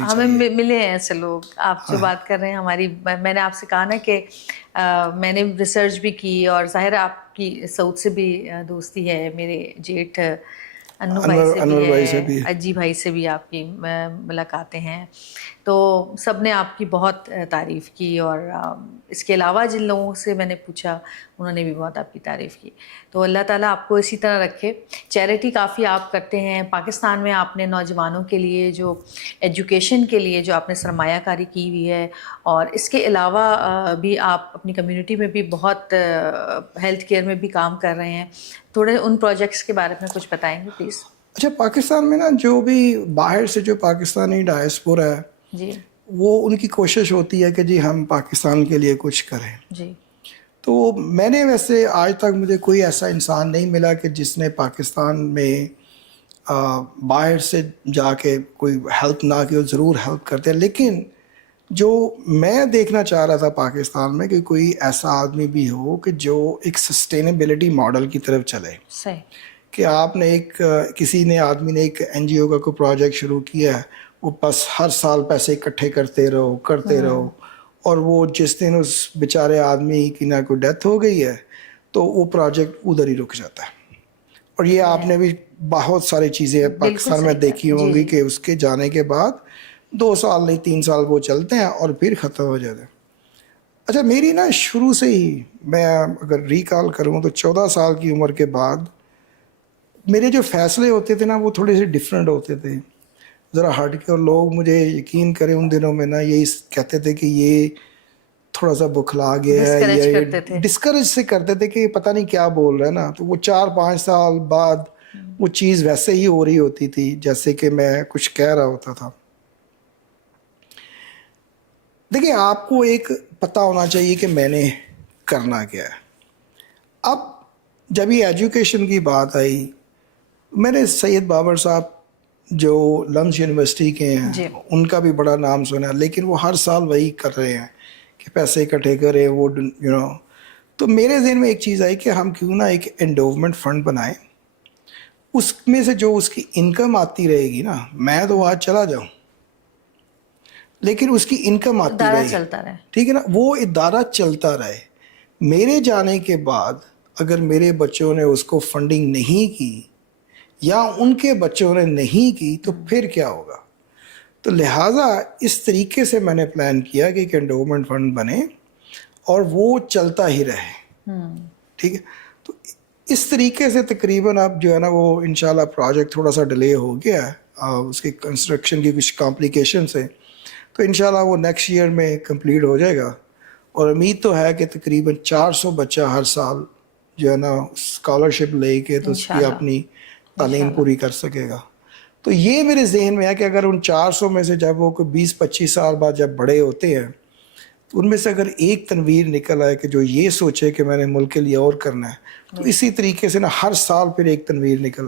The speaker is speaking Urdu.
ہمیں ملے ہیں ایسے لوگ. آپ جو بات کر رہے ہیں ہماری، میں نے آپ سے کہا نا کہ میں نے ریسرچ بھی کی، اور ظاہر آپ کی سعود سے بھی دوستی ہے، میرے جیٹھ انو بھائی سے بھی ہے، اجی بھائی سے بھی آپ کی ملاقاتیں ہیں. تو سب نے آپ کی بہت تعریف کی، اور اس کے علاوہ جن لوگوں سے میں نے پوچھا انہوں نے بھی بہت آپ کی تعریف کی. تو اللہ تعالیٰ آپ کو اسی طرح رکھے. چیریٹی کافی آپ کرتے ہیں. پاکستان میں آپ نے نوجوانوں کے لیے جو ایجوکیشن کے لیے جو آپ نے سرمایہ کاری کی ہوئی ہے، اور اس کے علاوہ بھی آپ اپنی کمیونٹی میں بھی بہت ہیلتھ کیئر میں بھی کام کر رہے ہیں. تھوڑے ان پروجیکٹس کے بارے میں کچھ بتائیں گے پلیز؟ اچھا، پاکستان میں نا جو بھی باہر سے جو پاکستانی ڈائسپورا ہے جی، وہ ان کی کوشش ہوتی ہے کہ جی ہم پاکستان کے لیے کچھ کریں. جی. تو میں نے ویسے آج تک مجھے کوئی ایسا انسان نہیں ملا کہ جس نے پاکستان میں باہر سے جا کے کوئی ہیلپ نہ کی. ضرور ہیلپ کرتے ہیں، لیکن جو میں دیکھنا چاہ رہا تھا پاکستان میں کہ کوئی ایسا آدمی بھی ہو کہ جو ایک سسٹینیبلٹی ماڈل کی طرف چلے. صحیح. کہ آپ نے کسی نے آدمی نے ایک این جی او کا کوئی پروجیکٹ شروع کیا ہے، وہ بس ہر سال پیسے اکٹھے کرتے رہو اور وہ جس دن اس بیچارے آدمی کی نہ کوئی ڈیتھ ہو گئی ہے تو وہ پروجیکٹ ادھر ہی رک جاتا ہے. اور یہ آپ نے بھی بہت ساری چیزیں پاکستان میں دیکھی ہوں گی کہ اس کے جانے کے بعد 2 سال نہیں 3 سال وہ چلتے ہیں اور پھر ختم ہو جاتے ہیں. اچھا، میری نا شروع سے ہی میں اگر ریکال کروں تو 14 سال کی عمر کے بعد میرے جو فیصلے ہوتے تھے نا وہ تھوڑے سے ڈفرینٹ ہوتے تھے، ذرا ہٹ کے. اور لوگ مجھے یقین کریں ان دنوں میں نا یہی کہتے تھے کہ یہ تھوڑا سا بکھلا گیا ہے، یا ڈسکریج سے کرتے تھے کہ پتہ نہیں کیا بول رہا ہے نا. تو وہ 4-5 سال بعد وہ چیز ویسے ہی ہو رہی ہوتی تھی جیسے کہ میں کچھ کہہ رہا ہوتا تھا. دیکھیں، آپ کو ایک پتہ ہونا چاہیے کہ میں نے کرنا کیا ہے. اب جب یہ ایجوکیشن کی بات آئی، میں نے سید بابر صاحب جو لمس یونیورسٹی کے ہیں ان کا بھی بڑا نام سنا، لیکن وہ ہر سال وہی کر رہے ہیں کہ پیسے اکٹھے کریں وہ تو میرے ذہن میں ایک چیز آئی کہ ہم کیوں نہ ایک انڈوومنٹ فنڈ بنائیں. اس میں سے جو اس کی انکم آتی رہے گی نا، میں تو آج چلا جاؤں لیکن اس کی انکم آتی رہے، ٹھیک ہے نا، وہ ادارہ چلتا رہے. میرے جانے کے بعد اگر میرے بچوں نے اس کو فنڈنگ نہیں کی یا ان کے بچوں نے نہیں کی تو پھر کیا ہوگا. تو لہٰذا اس طریقے سے میں نے پلان کیا کہ ایک انڈوومنٹ فنڈ بنے اور وہ چلتا ہی رہے. ٹھیک ہے، تو اس طریقے سے تقریباً اب جو ہے نا وہ انشاءاللہ پروجیکٹ تھوڑا سا ڈیلے ہو گیا ہے اس کی کنسٹرکشن کی کچھ کمپلیکیشن سے، تو انشاءاللہ وہ نیکسٹ ایئر میں کمپلیٹ ہو جائے گا. اور امید تو ہے کہ تقریباً 400 بچہ ہر سال جو ہے نا اسکالرشپ لے کے تو اس کی اپنی تعلیم پوری کر سکے گا. تو یہ میرے ذہن میں ہے کہ اگر ان 400 میں سے جب وہ کوئی 20-25 سال بعد جب بڑے ہوتے ہیں تو ان میں سے اگر ایک تنویر نکل آئے کہ جو یہ سوچے کہ میں نے ملک کے لیے اور کرنا ہے، تو اسی طریقے سے نا ہر سال پھر ایک تنویر نکل رہا ہے.